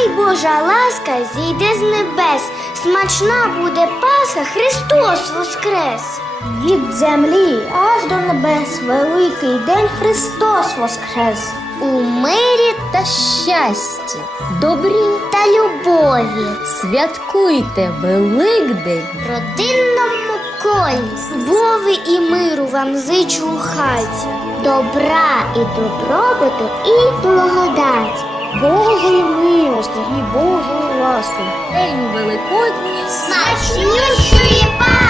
Хай Божа ласка зійде з небес, смачна буде Пасха, Христос Воскрес. Від землі аж до небес, великий день Христос Воскрес. У мирі та щасті, добрі та любові. Святкуйте Великдень родинному колі, любови і миру вам зичу у хаті, добра і добробуту, і благодать. Божої милості і Божої ласки. День великодні смачнішої пам'яті!